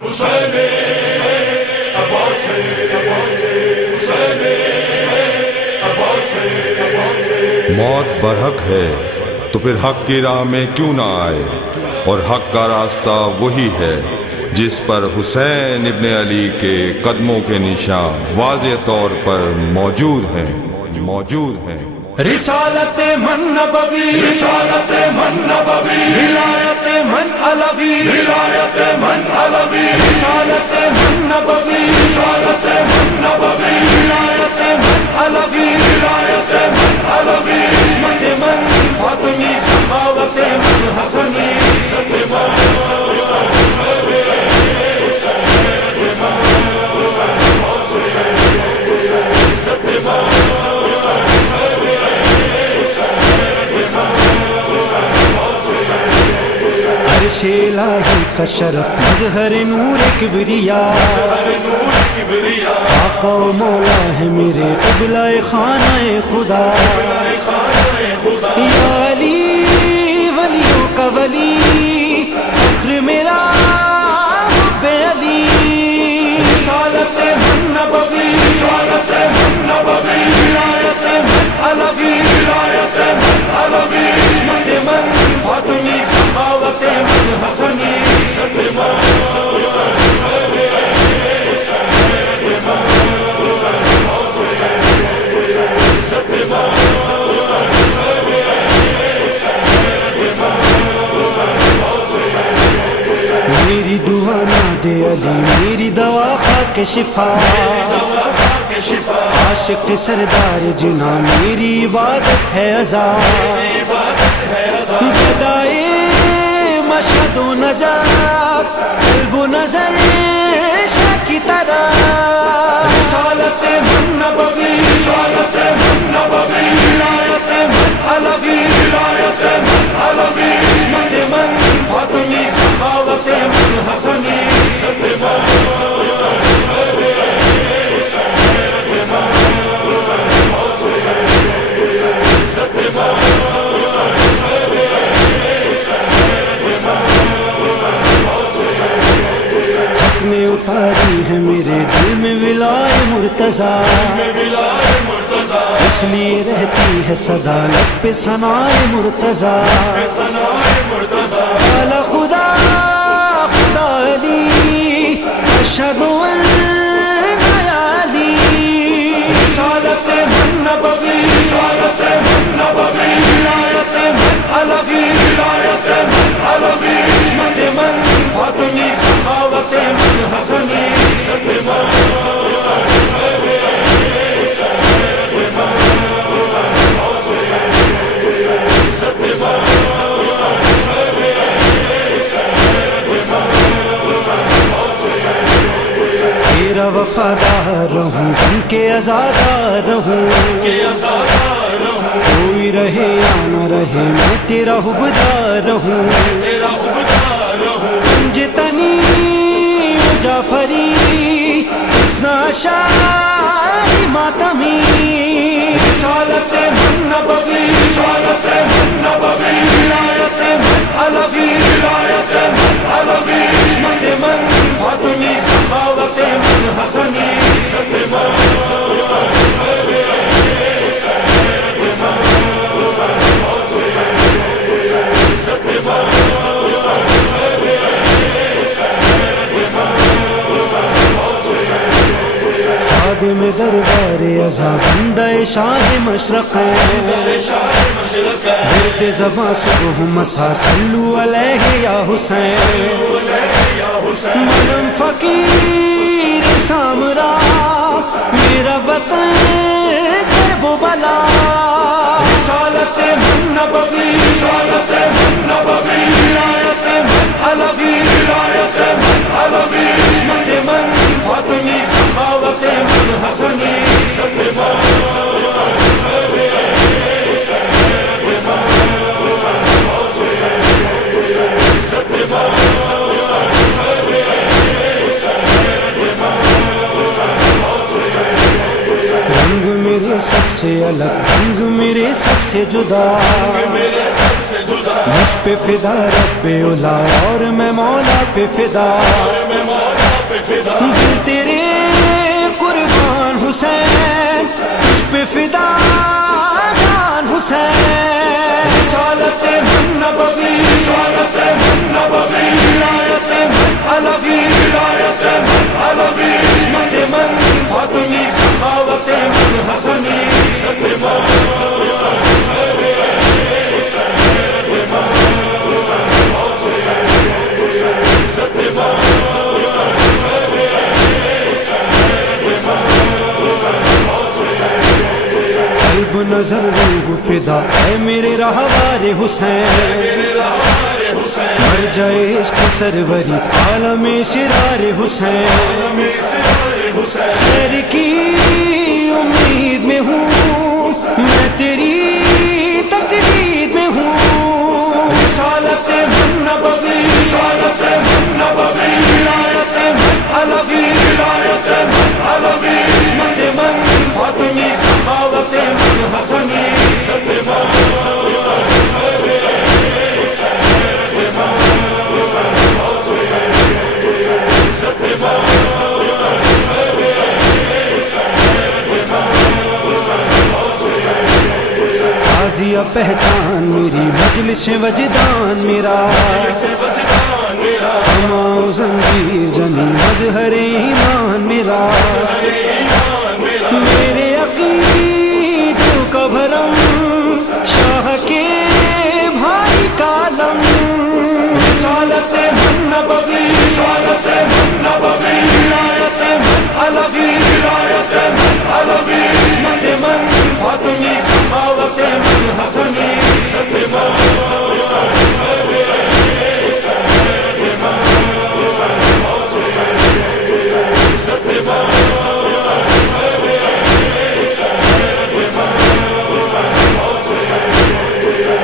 موت برحق ہے تو پھر حق کی راہ میں کیوں نہ آئے، اور حق کا راستہ وہی ہے جس پر حسین ابن علی کے قدموں کے نشان واضح طور پر موجود ہیں۔ رسالت من نبوی، رسالت من نبوی، ولایت من علوی، ولایت من علوی، رسالت من نبوی، رسالت من نبوی، ولایت من علوی، ولایت من علوی، عصمت من فاطمی، سخاوت من حسنی، عرش الہی کا شرف مظہر نور کبریا، آقا و مولا ہے میرے قبلہ خانہ خدا، یا علی ولیوں کا ولی، فخر میرا حب علی، رسالت من نبوی، رسالت من نبوی، ولایت من علوی، ولایت من علوی، عصمت من فاطمی، سخاوت من حسنی، میری دعا نہ دے علی، میری دوا خاک شفا، عاشق سردار جنا میری عبادت ہے عزا، گدائے مشہد و نجاف، قلب و نظر شاہ کی طرح، رسالت من نبوی، رسالت من نبوی، ولایت من علوی، ولایت من علوی، عصمت من فاطمی، سخاوت من حسنی، حق نے اتاری ہے میرے دل میں ولائے مرتضیٰ، اس لیے رہتی ہے صدا لب پہ ثنائے مرتضیٰ، اعلی خدا خدا علی، اشہد ان یا علی، رسالت من نبوی، رسالت من نبوی، ولایت من علوی، ولایت من علوی، عصمت من فاطمی، سخاوت من حسنی، تیرا وفادار رہوں، ان کے آزادار رہوں، کوئی رہے یا نہ رہے میں تیرا حبدار رہوں، جتنی جعفری اسنا شاہی ماتمی، رسالت من نبوی، رسالت من نبوی، ولایت من علوی، ولایت من علوی، عصمت من فاطمی، سخاوت من حسنی، خادم دربار ازا بندہ شاہ مشرق، ورد زباں صبح مسا صلو علیہ یا حسین، منم فقیر سامرا میرا وطن کرب و بلا، رسالت من نبوی، رسالت من نبوی، ولایت من علوی، ولایت من علوی، عصمت من فاطمی، سخاوت من حسنی، رنگ میرے سب سے الگ، رنگ میرے سب سے جدا، مجھ پہ فدا رب اولا اور میں مولا پہ فدا، دل تیرے قربان حسین، مجھ پہ فدا جان حسین، رسالت من نبوی، رسالت من نبوی، ولایت من علوی، ولایت من علوی، عصمت من فاطمی، سخاوت من حسنی، قلب نظر روح فدا اے میرے رہوار حسین، مر جائے عشق سروری عالم شرار حسین، خیر کی امید میں ہوں میں تیری تقلید میں ہوں، رسالت من نبوی، رسالت من نبوی، ولایت من علوی، ولایت من علوی، عصمت من فاطمی، سخاوت من حسنی، قاضیہ پہچان میری، مجلس وجدان میرا، ہماؤ زنجیر جنی مظہر ایمان میرا، میرے عقیدوں کا بھرم شاہ کے بھائی کا علم، رسالت من نبوی، رسالت من نبوی، ولایت من علوی، ولایت من علوی، عصمت من فاطمی، سخاوت من حسنی،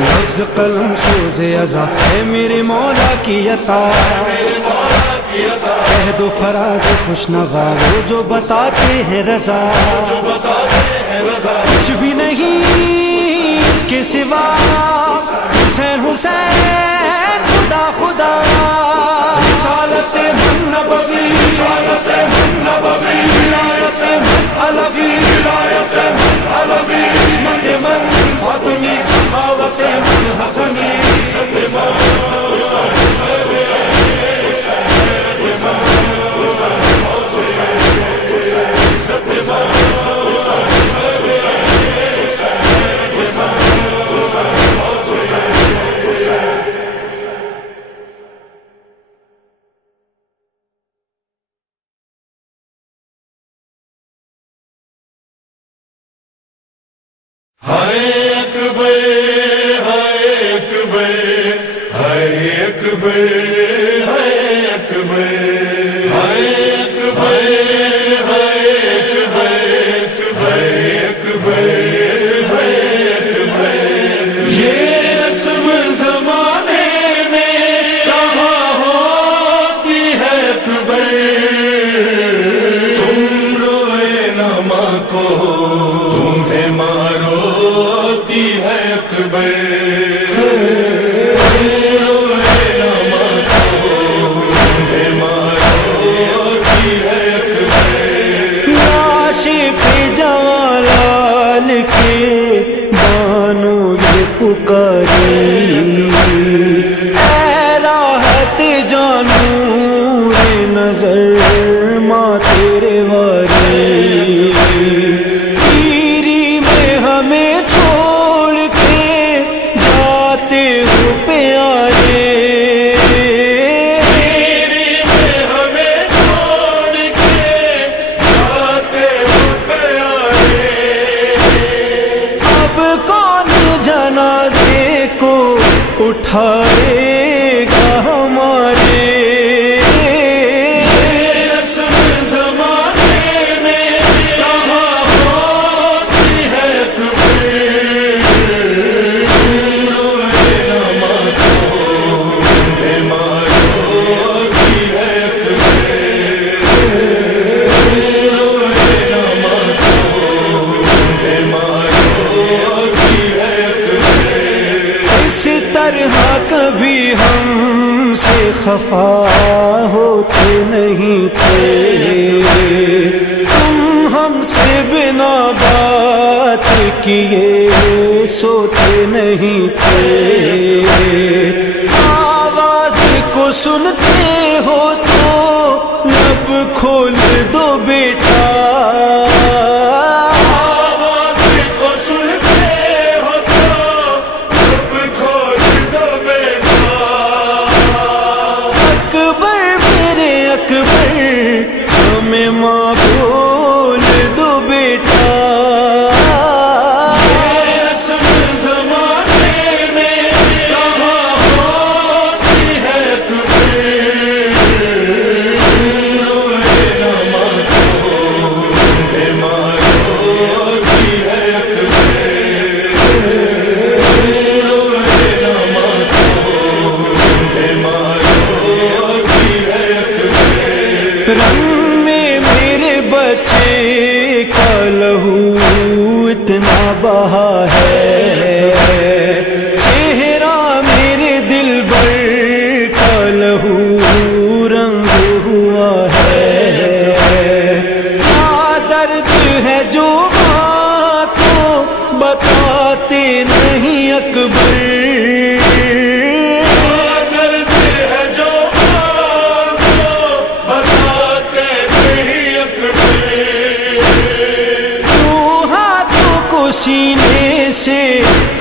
لفظ قلم سوز ازا ہے میرے مولا کی عطا، عہد و فراز خوش نوا وہ جو بتاتے ہیں رضا، کچھ بھی نہیں اس کے سوا حسین حسین خدا خدا، رسالت من نبوی، رسالت من نبوی، ولایت من علوی، ولایت من علوی، عصمت من فاطمی، سخاوت من حسنی، اٹھائے گا ہمارے رسم زمانے میں کہاں ہوتی ہے اس طرح خفا ہوتے نہیں تھے، تم ہم سے بنا بات کیے سوتے نہیں تھے، آواز کو سنتے ہو تو لب کھول دو بیٹا، ہمیں ماں بول دو بیٹا، رسم زمانے میں کہاں ہوتی ہے رنگ میں میرے بچے کا لہو اتنا بہا ہے، چہرہ میرے دلبر کا لہو رنگ ہوا ہے، کیا درد ہے جو ماں کو بتاتے نہیں اکبر، سینے سے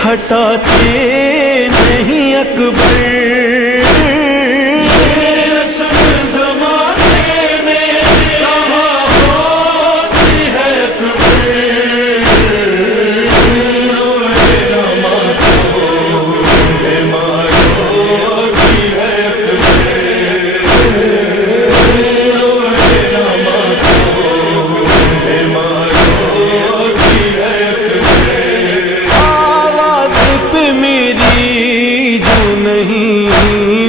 ہٹاتے نہیں اکبر، رسم زمانے میں کہاں ہوتی ہے اکبر،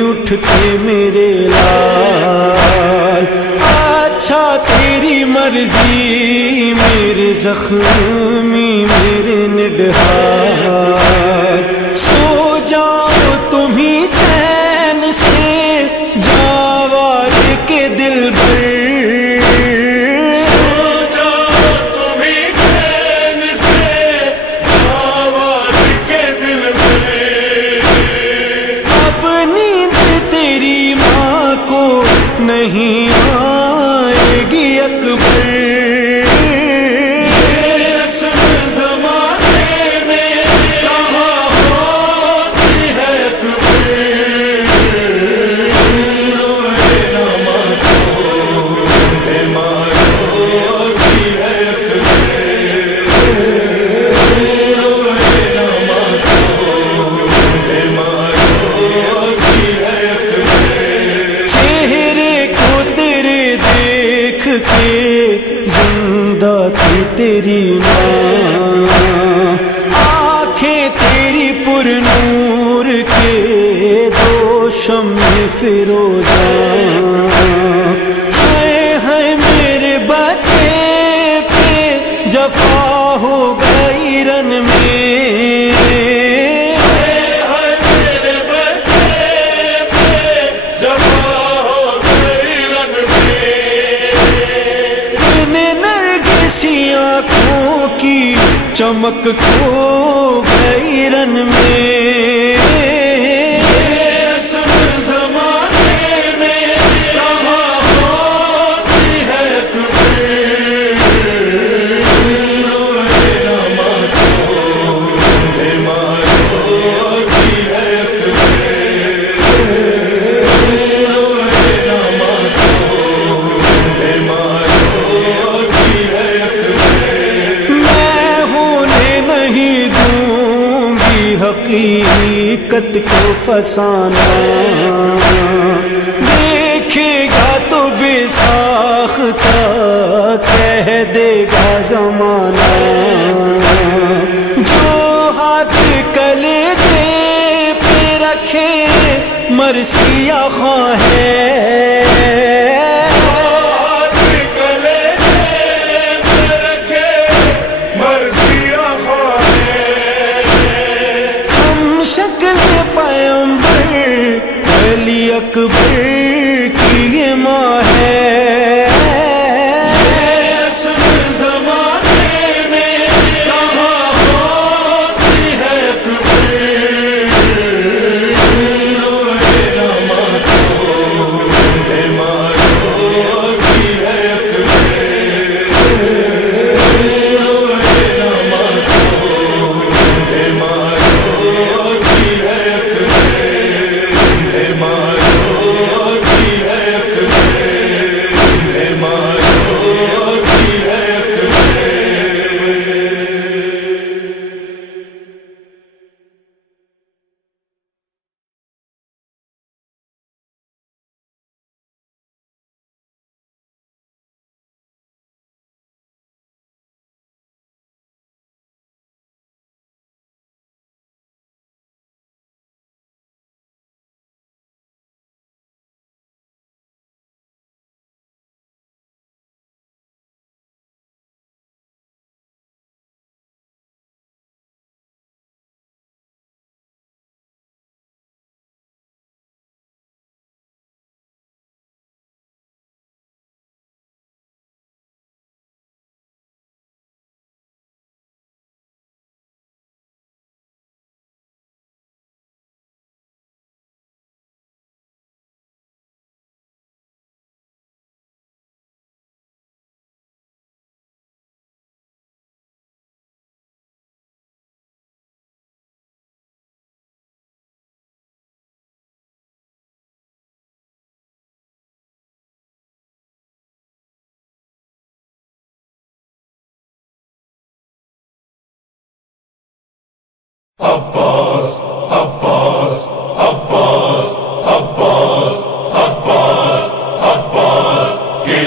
اٹھتے میرے لال، اچھا تیری مرضی میرے زخمی میرے نڈھال، سو جاؤ تم ہی چین سے جاوار کے دل بر، نہیں آئے گی اکبر، رسم زمانے میں کہاں ہوتی ہے اکبر، زندہ تھی تیری ماں، آنکھیں تیری پر نور کے دو شمع فروزاں، ہے میرے بچے پہ جفا ہو گئی رن میں، آنکھوں کی چمک کھو گئی رن میں، رسم زمانے میں کہاں ہوتی ہے اکبر، حقیقت کو فسانا، دیکھے گا تو بے ساختہ کہہ دے گا زمانہ، جو ہاتھ کلیجے پہ رکھے مرثیہ خواہ ہے، شکل پیمبر علی اکبر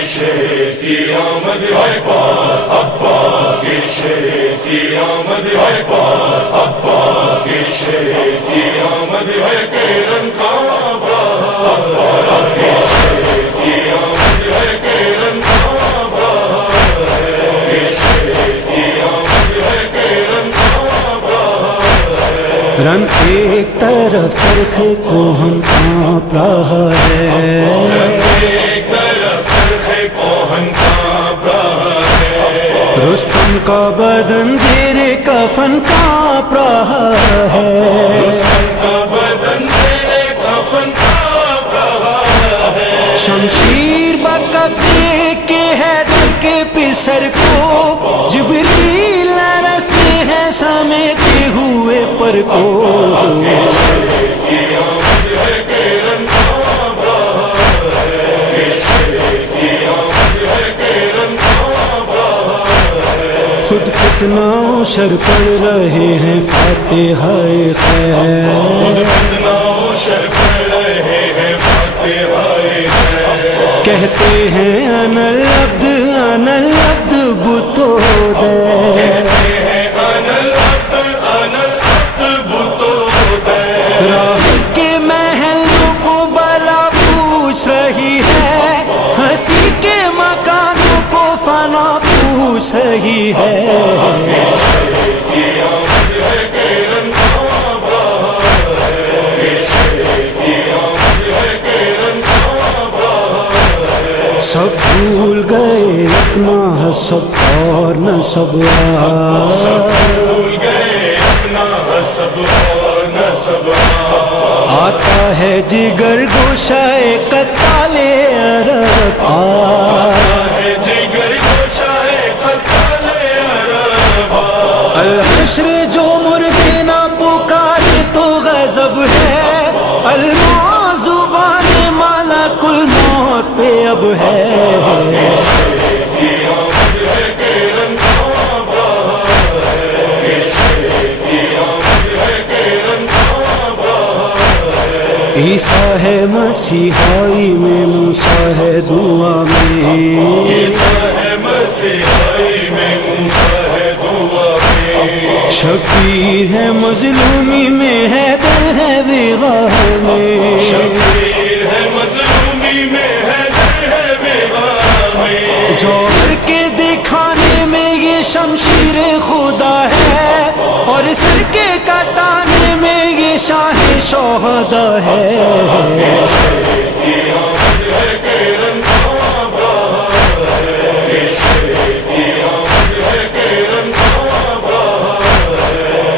شیر کی آمد ہے عباس عباس کے شیر کی آمد ہے عباس عباس کے شیر کی آمد ہے کیرن کعب رہا عباس کے شیر کی آمد ہے کیرن کعب رہا کے شیر کی آمد ہے کیرن کعب رہا رن ایک طرف چرخے کو ہم کانپ رہا ہے ایک طرف چرخے کو ہم کانپ رہا ہے رستم کا بدن زیر کفن کانپ رہا ہے رستم کا بدن زیر کفن کانپ رہا ہے شمشیر بقبضے کے حیدر کے پسر کو جبریل رستے ہیں سمیٹے ہوئے پر کو خود فتنہ و شر پڑھ رہے ہیں فاتحہ خیر کہتے ہیں انا العبد بتو دے راہ کے محلوں کو بلا پوچھ رہی ہے ہستی کے مکانوں کو فنا پوچھ رہی ہے سب بھول گئے اپنا حسب اور نسب آتا ہے جگر گوشائے قتال عرب الحشر جو مردے نہ پکارے تو غضب ہے الموت زبان ملک الموت پہ اب ہے عیسیٰ ہے مسیحائی میں موسیٰ ہے دعا میں شبیر ہے مظلومی میں حیدر ہے وغاہ میں جوہر کے دکھانے میں یہ شمشیر خدا ہے اور سر کے کٹانے میں یہ شاہ شہدا ہے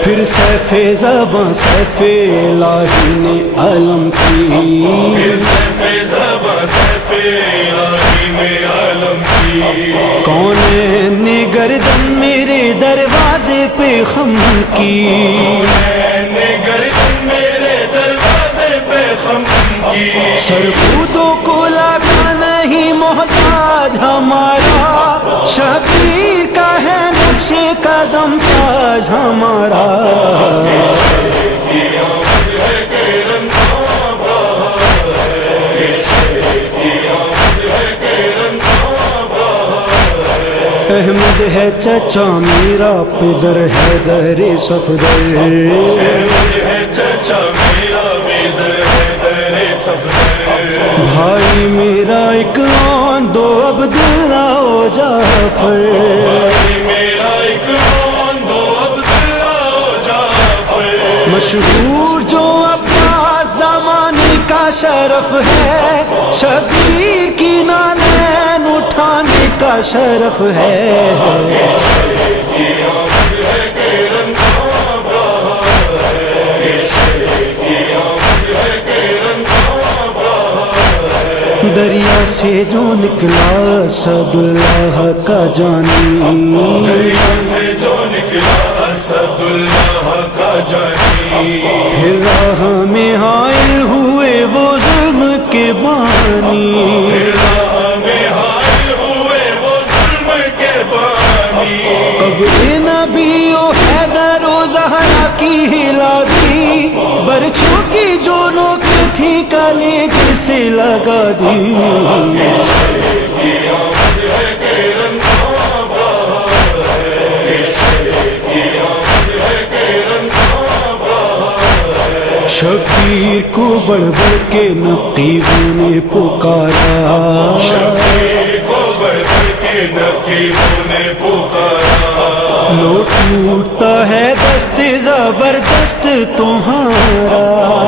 پھر سیف زباں سیف الہی نے علم کی کونین نے گردن میرے دروازے پہ خم کی سرخودوں کو لگا نہیں محتاج ہمارا شبیر کا ہے نقش قدم تاج ہمارا احمد ہے چچا میرا پدر حیدر صفدر بھائی میرا اکرام دو عبداللہ و جعفر مشہور جو عباس زمانے کا شرف ہے شبیر کی نالین اٹھانے کا شرف ہے دریا سے جو نکلا اسد اللہ کا جانی پھر راہ میں حائل ہوئے وہ ظلم کے بانی قبر نبی و حیدر و زہرا کی ہلا دی برچھوں کی جو نوک تھی کلیجے سے لگا دی شبیر کو بڑھ بڑھ کے نقیبوں نے پکارا، شبیر کو بڑھ بڑھ کے نقیبوں نے پکارا، لو ٹوٹتا ہے دست زبردست تمہارا،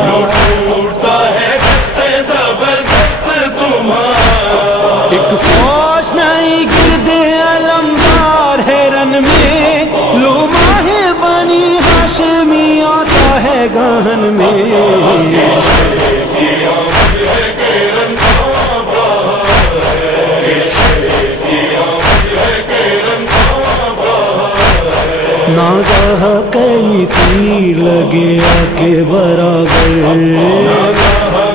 لو ٹوٹتا ہے دست زبردست تمہارا، ایک فوج نہیں گرد علمدار ہے رن میں، لو ماہ بنی ہاشمی آتا ہے گہن میں، ناگاہ کئی تیر لگے آ کے برابر،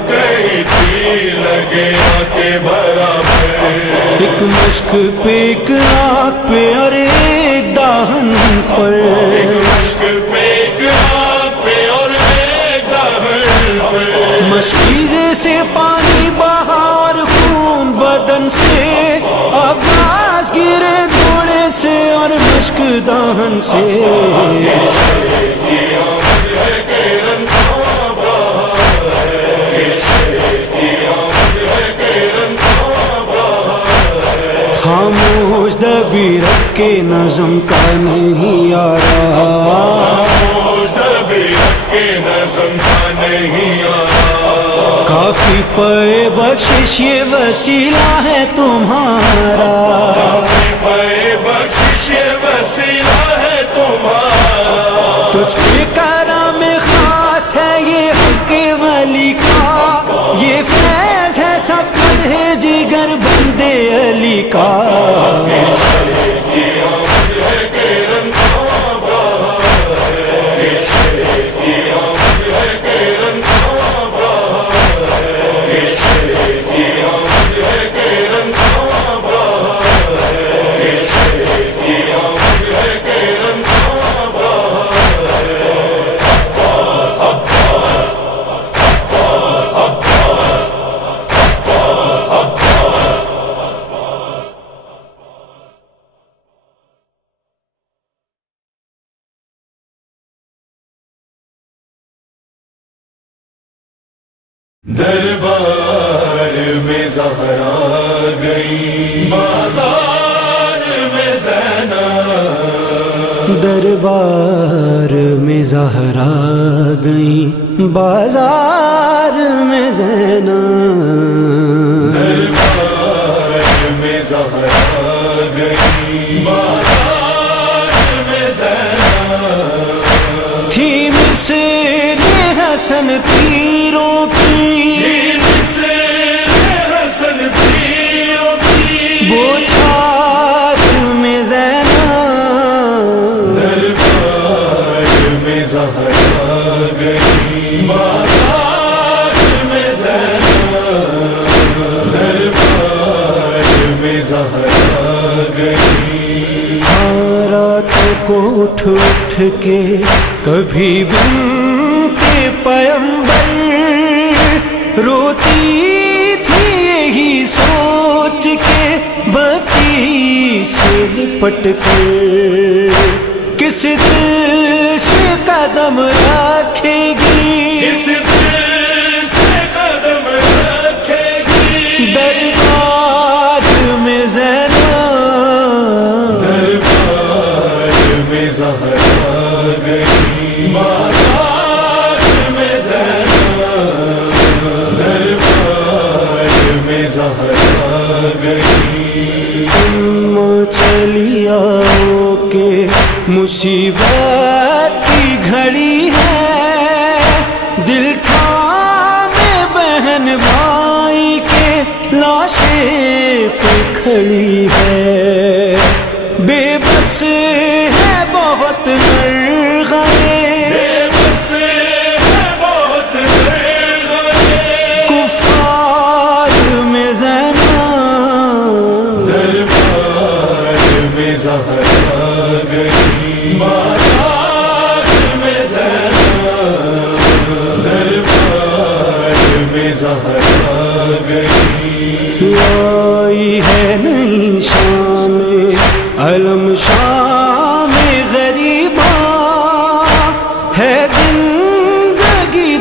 کئی تیر لگے آ کے برابر، ایک مشک پہ ایک آنکھ پہ اور ایک دہن پر، مشک پہ ایک آنکھ پہ اور ایک دہن پر، مشکیزے سے پانی بہا اور خون بدن سے، عباس گرے گھوڑے سے اور مشک دہن سے، خاموش دبی رکھ کے نظم کا نہیں آ رہا، نظم کا نہیں آ، کافی پے بخشش یہ وسیلہ ہے تمہارا، پے بخشش وسیلہ ہے تمہارا، تجھ پہ کرم خاص ہے یہ حق ولی کا، یہ فیض ہے سب ہے جگر بندے علی کا، دربار میں زہرا گئی، بازار میں زینب، دربار میں زہرا گئی بازار میں زینب، دربار میں زہرا گئی، بازار میں زینب، تھی مثل حسن تیروں کی، بوچھار میں زینب، دربار میں زہرا گئی، بازار میں زینب، دربار میں زہرا گئی، راتوں کو اٹھ اٹھ کے کبھی بنت پیمبر روتی تھی یہی سوچ کے بچی سے لپٹ کر، کس دل سے قدم رکھے گی، اس دل سے قدم رکھے گی، دربار میں زینب، دربار میں زہرا گئی، بازار میں زینب، دربار میں زہرا گئی، تم چلی آؤ کہ مصیبت کی گھڑی ہے، دل تھامے بہن بھائی کے لاشیں پہ کھڑی ہے، بے بس ہے بہت مرغے، بے بس ہے بہت مرغے، کفار میں زینب، دربار میں زہرا گئی، بازار میں زینب، دربار میں زہرا گئی، لائی ہے نئی شام علم شام غریباں، ہے زندگی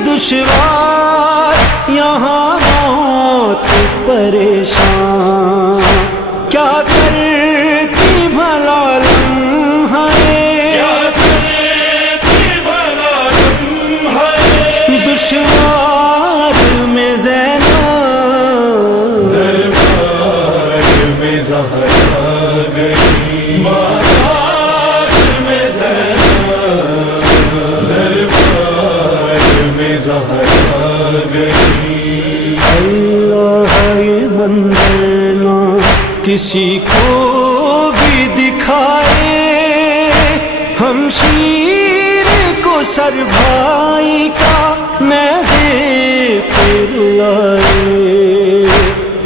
زہرا گئی بازار میں زینب دربار میں زہرا گئی اللہ یہ منظر نہ کسی کو بھی دکھائے ہمشیر کو سر بھائی کا نیزے پہ لائے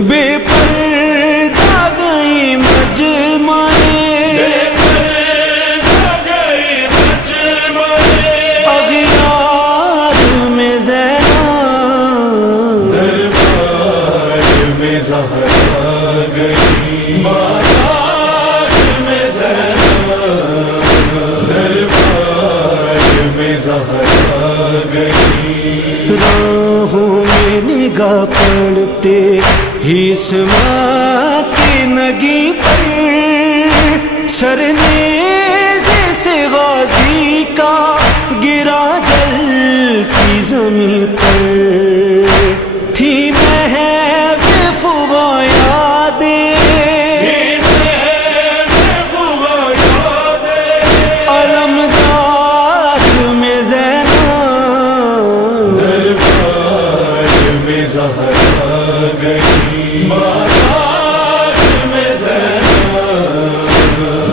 بے پردہ گئی مجمع اغیار میں زینب دربار میں زہرا گئی بازار میں زینب دربار میں زہرا گئی راہوں میں نگاہ پڑتے ہی اسماء کی نگی پر سر نیزے سے غازی کا گرا جل کی زمین پر تھی محو فغایادیں علمدار میں زینب دربار میں زہرا گئی بازار میں زینب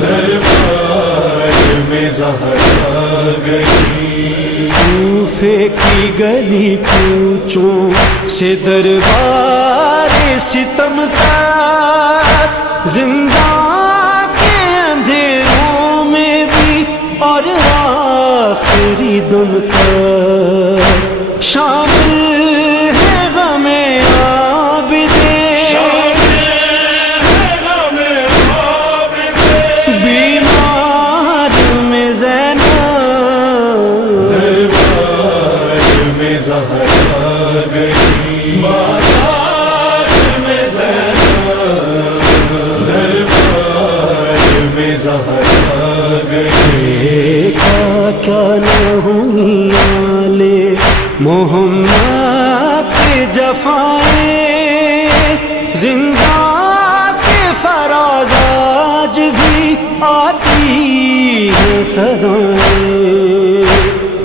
دربار میں زہرا گئی کوفے کی گلی کوچوں سے دربار ستم تک زندان کے اندھیروں میں بھی اور آخری دم تک شامل ہے غم بیمار میں زینب دربار میں زہرا گئی بازار میں زینب دربار میں زہرا گئی کیا نہ ہوئی آلے محمد کے جفائیں زندہ سے فراز آج بھی آتی ہے صدائیں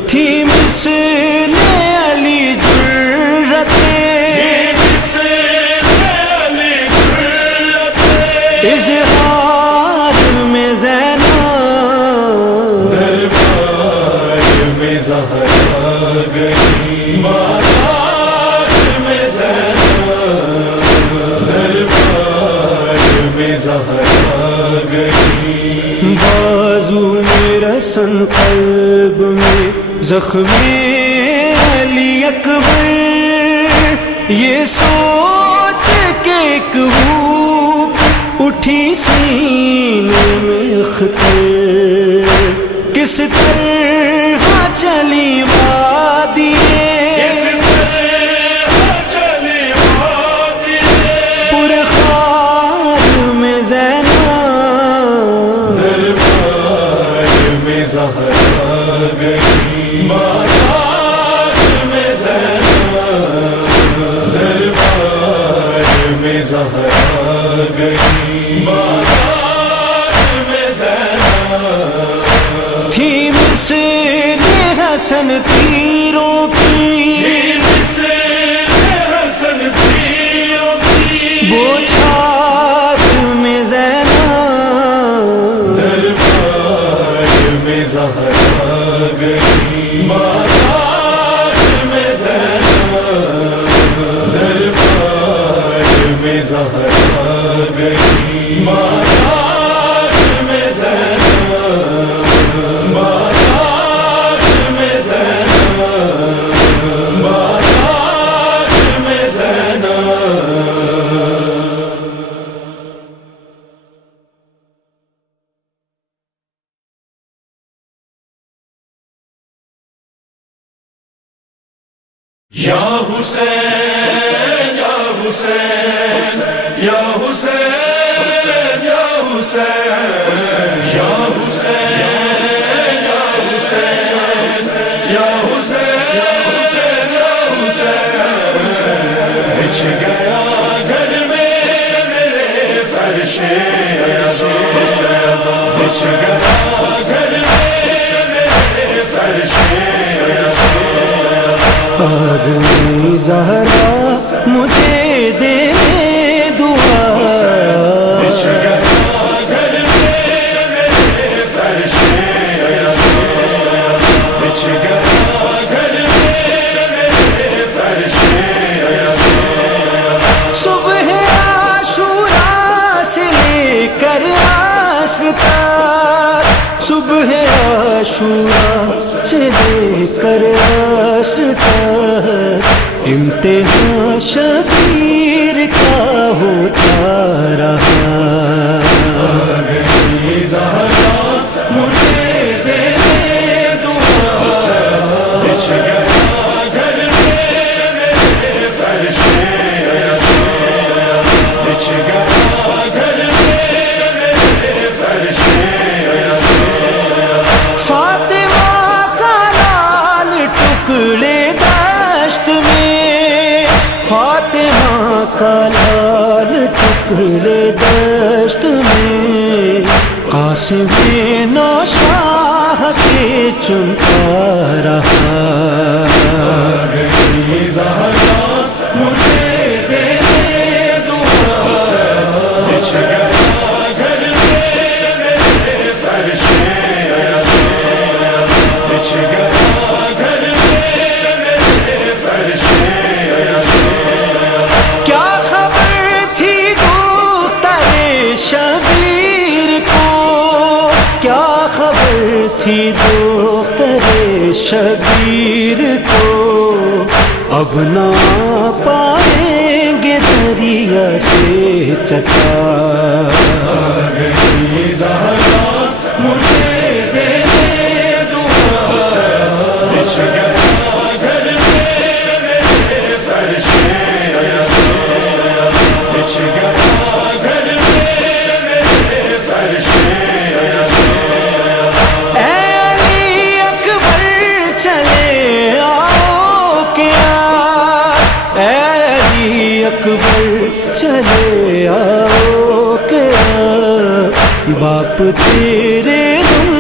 تھی مثل علی اظہار میں زینب دربار میں زہرا گئی بازار میں زینب دربار میں زہرا گئی بازو میں رسن قلب میں زخم علی اکبر یہ سوچ کے ایک بھوک اٹھی سینے میں اختر کس طرح چلی وادی پرخار میں زینب دربار میں زہرا گئی بازار میں زینب دربار میں زہرا گئی بازار میں زینب تھی مثل حسن تیروں کی حسن تیروں کی بوچھار میں زینب دربار میں زہرا گئی بازار میں زینب دربار میں زہرا گئی بازار میں زینب بازار میں زینب بازار میں زینب یا حسین یا حسین یا حسین یا حسین یا حسین یا حسین یا حسین یا حسین بچھ گیا گھر میں میرے فرشے بچھ گیا گھر میں فرشے آدمی زہرا مجھے دے دعا بچھ گیا گھر میں فرشے بچھ گیا گھر میں فرشے صبح عاشوراء سے لے کر عصر تک صبح عاشوراء سے لے کر عصر تک امتحان شبیر کا ہوتا رہا مجھے دے دعا بچھ گیا گھر میں فرشے بچھ گیا گھر میں فرشے فاطمہ کا لال ٹکڑے دشت میں فاطمہ کا لال ٹکڑے دشت میں قاسم نوشاہ کے چمتا رہا مجھے دے دعا بچھ گیا گھر میں فرشے بچھ گیا گھر میں فرشے کیا خبر تھی دختر شبیر کو کیا خبر تھی دختر شبیر کو اب نہ پائیں گے دریا سے چکا مجھے دے دعا بچھ گیا گھر میں فرشے بچھ گیا گھر میں فرشے اے علی اکبر چلے آؤ کیا اے علی اکبر چلے آؤ کیا باپ تیرے غم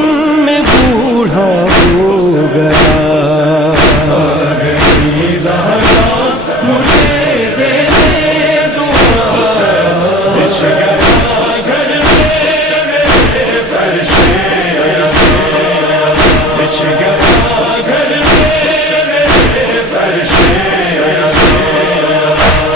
میں بوڑھا ہو گیا مجھے دے دعا بچھ گیا گھر میں فرشے بچھ گیا گھر میں فرشے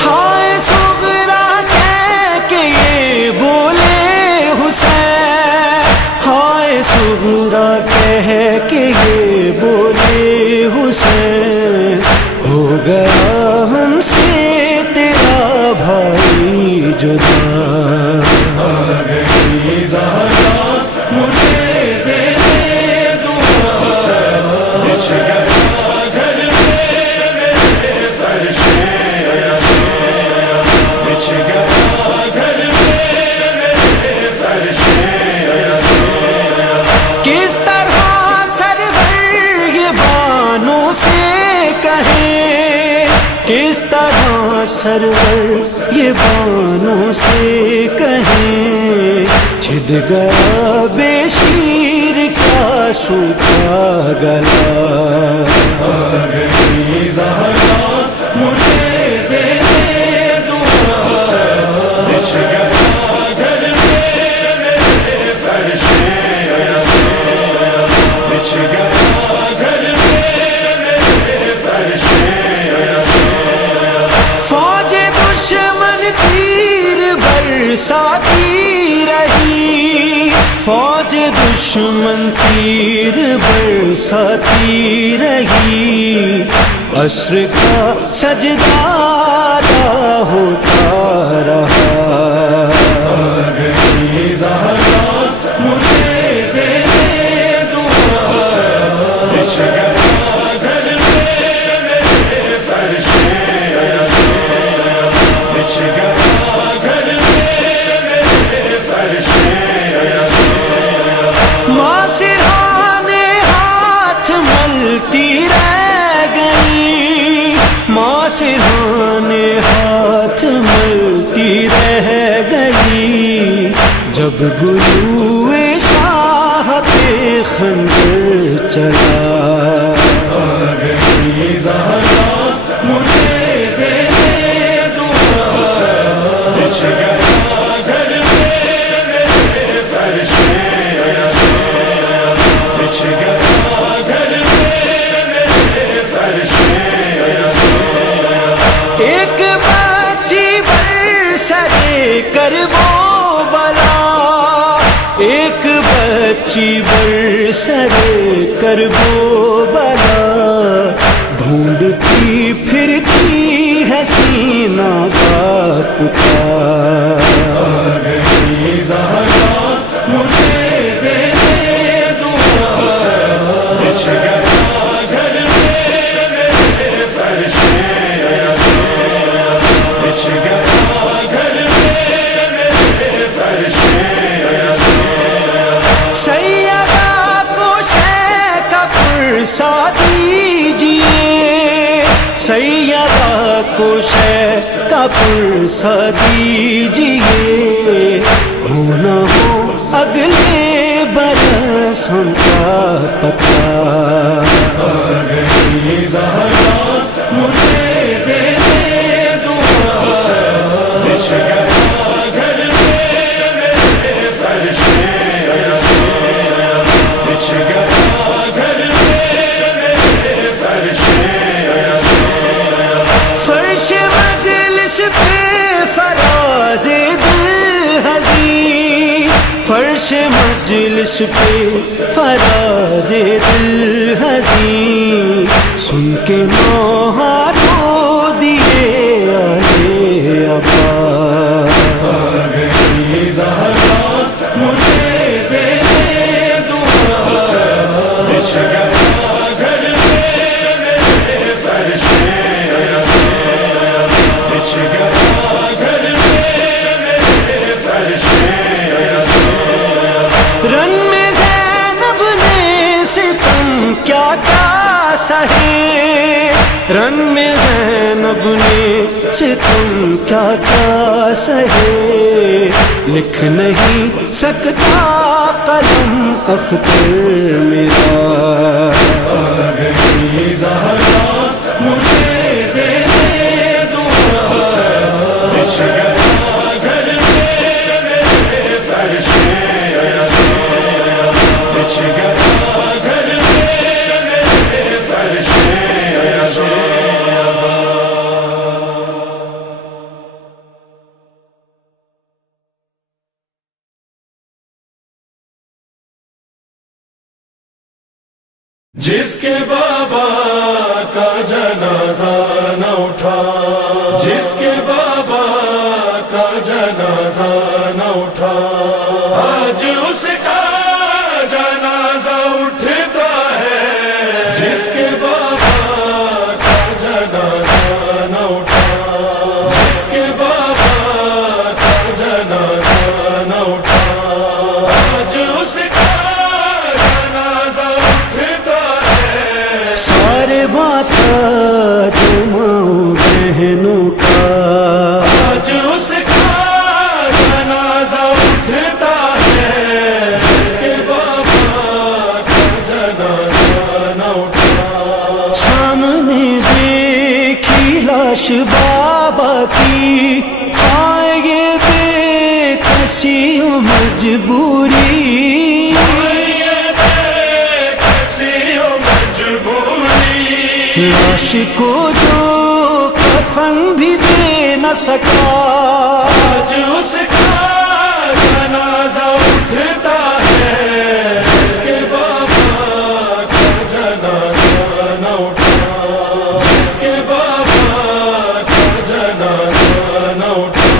ہائے صغرا کہہ کے یہ بولے حسین ہائے صغرا کہہ کے یہ بولے حسین ہو گیا ہم سے تیرا بھائی جدا مجھے دے دعا بچھ گیا گھر میں فرشے بچھ گیا گھر میں فرشے کس طرح سرور یہ بانوں سے کہیں کس طرح سرور یہ بانوں سے کہیں چھد گیا بے شیر کا سوکھا گلا مجھے دے دعا بچھ گیا گھر میں فرشے بچھ گیا گھر میں فرشے فوج دشمن تیر برساتی رہی فوج دشمن تیر برساتی رہی عصر کا سجدہ ادا ہوتا رہا مجھے دے دعا بچھ گیا گھر میں فرشے بچھ گیا گھر میں فرشے ماں سرحان ہاتھ ملتی رہ گئی ماں سرحان ہاتھ ملتی جب گلوئے شاہ پہ خنجر چلا زہرا مجھے دے دعا بچھ گیا گھر میں میرے فرشے بچھ گیا گھر میں میرے فرشے ایک بچی برسرے کربو بلا ایک بچی برسرے کربو بلا ڈھونڈتی پھرتی ہے سینہ باپ کا زہرا مجھے دے دعا بچھ گیا گھر میں میرے فرشے بچھ گیا گھر میں میرے فرشے سیدہ کو شے کا پرسا دیجئے سیدہ کو شے کا پرسا دیجئے ہو نہ ہو اگلے برس ہم کا پتہ زہرا مجھے دے دعا بچھ گیا گھر میں میرے فرشے بچھ گیا گھر میں میرے فرشے فرش مجلس پہ فراز دل حزین فرش مجلس پہ فراز دل حزین سن کے نوحہ رو دیے آلے عباس زہرا مجھے دے دعا بچھ گیا گھر میں میرے فرشے بچھ گیا گھر میں میرے فرشے رن میں زینب نے ستم کیا کیا سہے رن میں زینب نے ستم کیا کیا سہے لکھ نہیں سکتا قلم اختر میرا زہرا مجھے دے دعا بچھ گیا گھر میں میرے فرشے بچھ گیا گھر میں میرے فرشے جس کے بابا کا جنازہ نہ اٹھا جس کے بابا کا جنازہ نہ اٹھا آج اس کا جنازہ اٹھتا ہے جس کے بابا کا جنازہ نہ اٹھا جس کے بابا کا جنازہ نہ اٹھا آج اس کا جنازہ اٹھتا سارے بات جماؤں بہنوں کا آج اس کا جنازہ اٹھتا ہے جس کے بابا کا جنازہ نہ اٹھا سامنے دیکھی لاش بابا کی آئے یہ بے کسی مجبوری لاش کو جو کفن بھی دے نہ سکا آج اس کا جنازہ اٹھتا ہے جس کے بابا کا جنازہ نہ اٹھا جس کے بابا کا جنازہ نہ اٹھا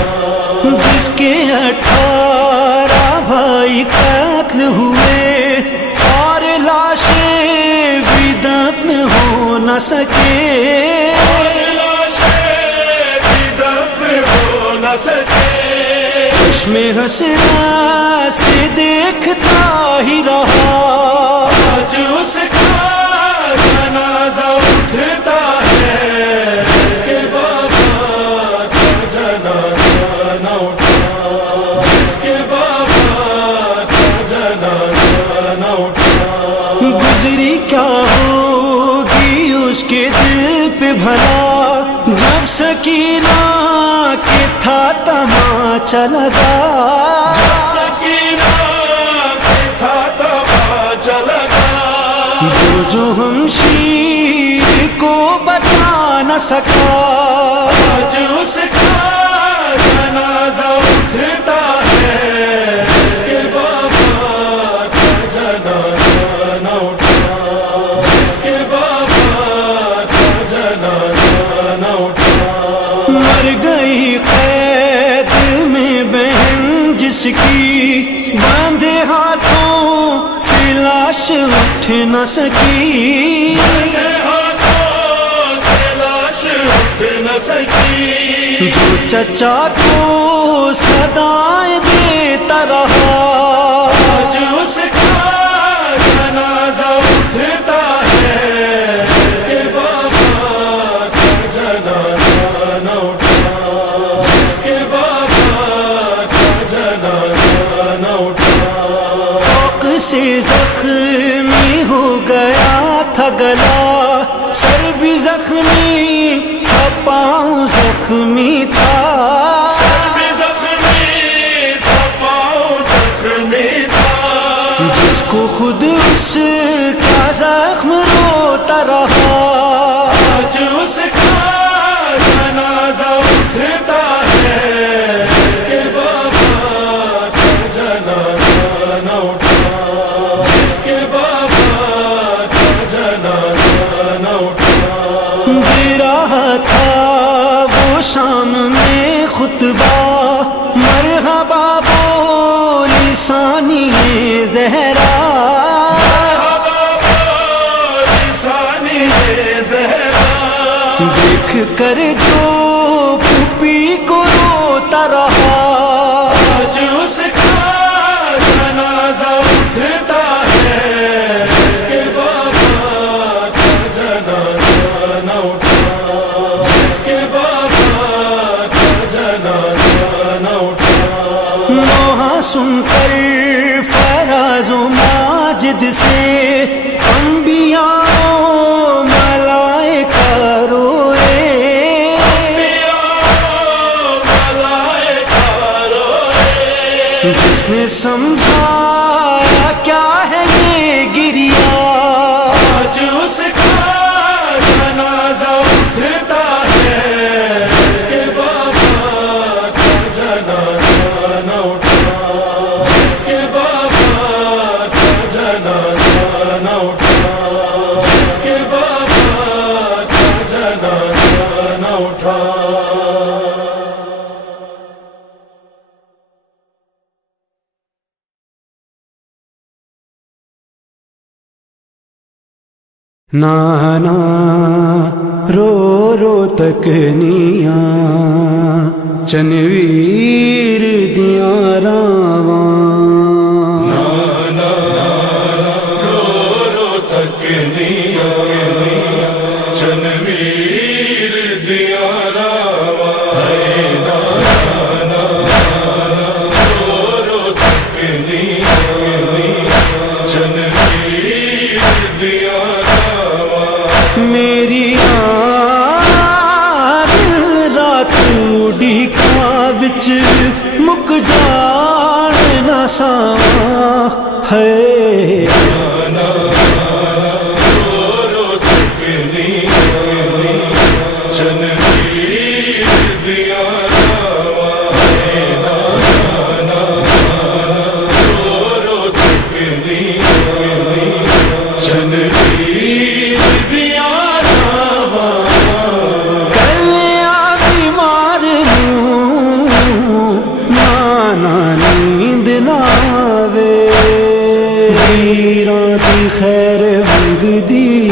جس کے 18 بھائی قتل ہوئے اور لاشیں بھی دفن ہو نہ سکے چشم حسرت سے دیکھتا ہی رہا آج اس کا جنازہ اٹھتا ہے جس کے بابا کا جنازہ نہ اٹھا جس کے بابا چلا گا، سکینہ پہ تھا تباہ چلا گا، جو ہم شیر کو بتا نہ سکا، آج اس کا جنازہ اٹھتا ہے، جس کے بابا کا جنازہ نہ اٹھا، جس کے بابا کا جنازہ نہ اٹھا، مر گئی قید میں بہن جس کی، باندھے ہاتھوں سے لاش اٹھ نہ سکی، ہاتھوں سے لاش اٹھ نہ سکی، جو چچا کو صدائیں دیتا رہا، آج اس کا جنازہ اٹھتا ہے، جس کے بابا کا جنازہ نہ اٹھا، جس کے بابا کا جنازہ نہ اٹھا، شوق سے زخمی ہو گیا تھا گلا، سر بھی زخمی تھا، پاؤں زخمی تھا، سر بھی زخمی تھا، پاؤں زخمی تھا، جس کو خود اس کا زخم روتا رہا، آج اس کا جنازہ اٹھتا ہے، جس کے بابا کا جنازہ نہ اٹھا، جس کے بابا کا جنازہ نہ اٹھا، دے رہا تھا وہ شام میں خطبہ، مرحبا بولی ثانی زہرا، لسانی زہرا، دیکھ کر جو پھوپھی کو روتا رہا، آج اس کا جنازہ اٹھتا ہے، جس کے بابا کا جنازہ نہ اٹھا، جس کے بابا کا جنازہ نہ اٹھا، وہاں سن کر فراز و ماجد سے انبیاء و ملائکہ روئے، جس نے سمجھایا کیا ہے یہ گریا، آج اس کا جنازہ اٹھتا ہے، جس کے بابا کا جنازہ نہ اٹھا، جس کے بابا کا جنازہ نہ اٹھا، جس کے بابا کا جنازہ نہ اٹھا۔ نانا رو رو تکنیاں چنویر دیاں راواں، رو رو تکنیاں چنویر دیا راواں، رو رو تکنیاں چنویر دیا راواں، میری رات ڈیکاں وچ مک جان نہ ساواں ہے، رو رو تکنیاں چنویر دیا راواں، رو رو تکنیاں چنویر دیا راواں، کلیاں بیمار ہوں نانا نیند نہ آوے، ویراں دی خیر منگ دی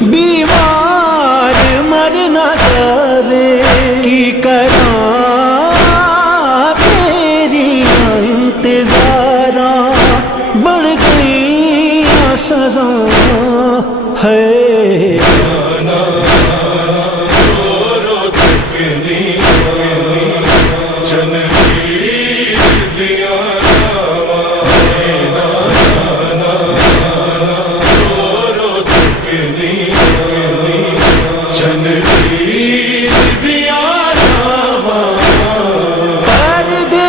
بیمار مر نہ جاوے، کی کراں تیریاں انتظاراں بڑھ گئیاں سزاں ہے، رو رو تکنیاں چنویر دیا راواں، رو رو تکنیاں چنویر دیا راواں، پردے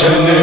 Channel